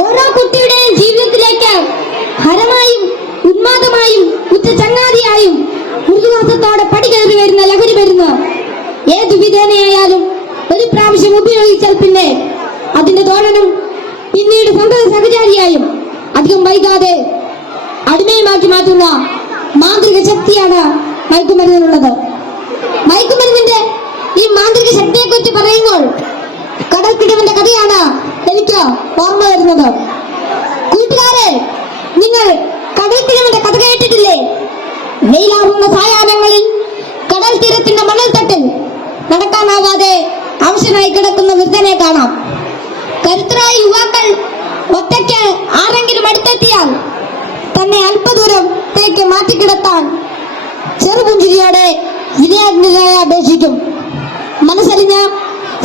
ഓരോ കുട്ടിയുടെയും ജീവിതത്തിലേക്ക് ഹരമായും ഉന്മാദമായും ഉച്ച ചങ്ങാതിയായും മൃദുവാസത്തോടെ പടി കയറി വരുന്ന ലഹരി മരുന്ന് ഏത് വിധേനയായാലും ഒരു പ്രാവശ്യം ഉപയോഗിച്ചാൽ പിന്നെ അതിന്റെ തോരണം പിന്നീട് സന്തത സഹചാരിയായും അധികം വൈകാതെ അടിമയുമാക്കി മാറ്റുന്ന മാന്ത്രിക ശക്തിയാണ് മയക്കുമരുന്നിനുള്ളത്. മയക്കുമരുന്നിന്റെ ഈ മാന്ത്രിക ശക്തിയെ കുറിച്ച് പറയുമ്പോൾ എനിക്ക് ഓർമ്മ വരുന്നത്. കൂട്ടുകാരെ നിങ്ങൾ കടൽക്കിടവിന്റെ കഥ കേട്ടിട്ടില്ലേ? വെയിലാറുന്ന സായാഹ്നങ്ങളിൽ കടൽ തീരത്തിന്റെ മണൽത്തട്ടിൽ നടക്കാനാകാതെ അവശനായി കിടക്കുന്ന വൃദ്ധനെ കാണാം. കരുത്തരായ യുവാക്കൾ ഒറ്റയ്ക്ക് ആരെങ്കിലും അടുത്തെത്തിയാൽ തന്നെ അല്പദൂരത്തേക്ക് മാറ്റിക്കിടത്താൻ ചെറുപുഞ്ചിരിയോടെ വിനയാജ്ഞരായ അപേക്ഷിക്കും. മനസ്സറിഞ്ഞ്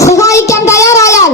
സഹായിക്കാൻ തയ്യാറായാൽ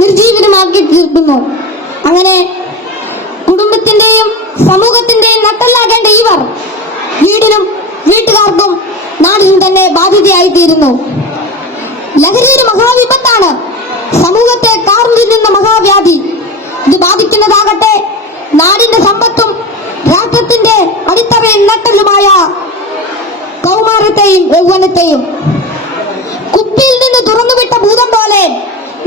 നിർജീവനുമാക്കി തീർക്കുന്നു. അങ്ങനെ കുടുംബത്തിന്റെയും സമൂഹത്തിന്റെയും നട്ടല്ലാകേണ്ട ഇവർ വീടിനും വീട്ടുകാർക്കും നാടിനും തന്നെ ബാധ്യതയായി തീരുന്നു ലഹരി ഒരു മഹാവിപത്താണ് സമൂഹത്തെ കാർന്നു തിന്നുന്ന മഹാവ്യാധി. ഇത് ബാധിക്കുന്നതാകട്ടെ നാടിന്റെ സമ്പത്തും രാഷ്ട്രത്തിന്റെ അടിത്തറയും നട്ടലുമായ കൗമാരത്തെയും യൗവനത്തെയും. കുപ്പിയിൽ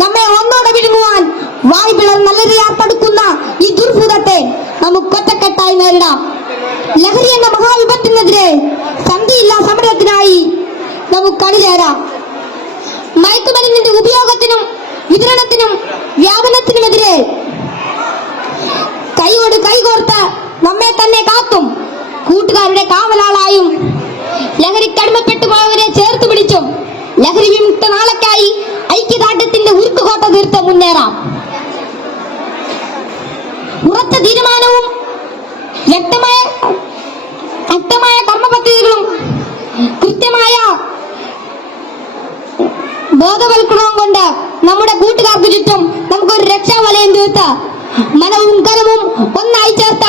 നമ്മെ ഒന്നോടെ വിഴുങ്ങുവാൻ വായ്പിളർ പിളർ നല്ലൊരിയാർപ്പെടുക്കുന്ന ഈ ദുർഭൂതത്തെ നമുക്ക് ഒറ്റക്കെട്ടായി നേരിടാം. ലഹരി എന്ന മഹാവിപത്തിനെതിരെ സന്ധിയില്ല സമരത്തിനായി നമുക്ക് അണിചേരാം. മയക്കുമരുന്നിന്റെ ഉപയോഗത്തിനും വിതരണത്തിനും വ്യാപനത്തിനുമെതിരെ കൈയോട് കൈകോർത്ത് നമ്മെ തന്നെ കാത്തും. കൂട്ടുകാരുടെ കാവലാളായും ലഹരിക്കടിമപ്പെട്ടു പോയവരെ ചേർത്ത് പിടിച്ചും ലഹരി വിമുക്ത നാളേക്കായി ഐക്യദാർഢ്യത്തിന്റെ ഉരുക്കുകോട്ട തീർത്ത് മുന്നേറാം. ഉറച്ച തീരുമാനവും വ്യക്തമായ ശക്തമായ കർമ്മപദ്ധതികളും കൃത്യമായ ബോധവൽക്കരണവും കൊണ്ട് നമ്മുടെ കൂട്ടുകാർക്ക് ചുറ്റും നമുക്കൊരു രക്ഷാവലയം തീർത്ത് മനവും കരവും ഒന്നായി ചേർത്ത്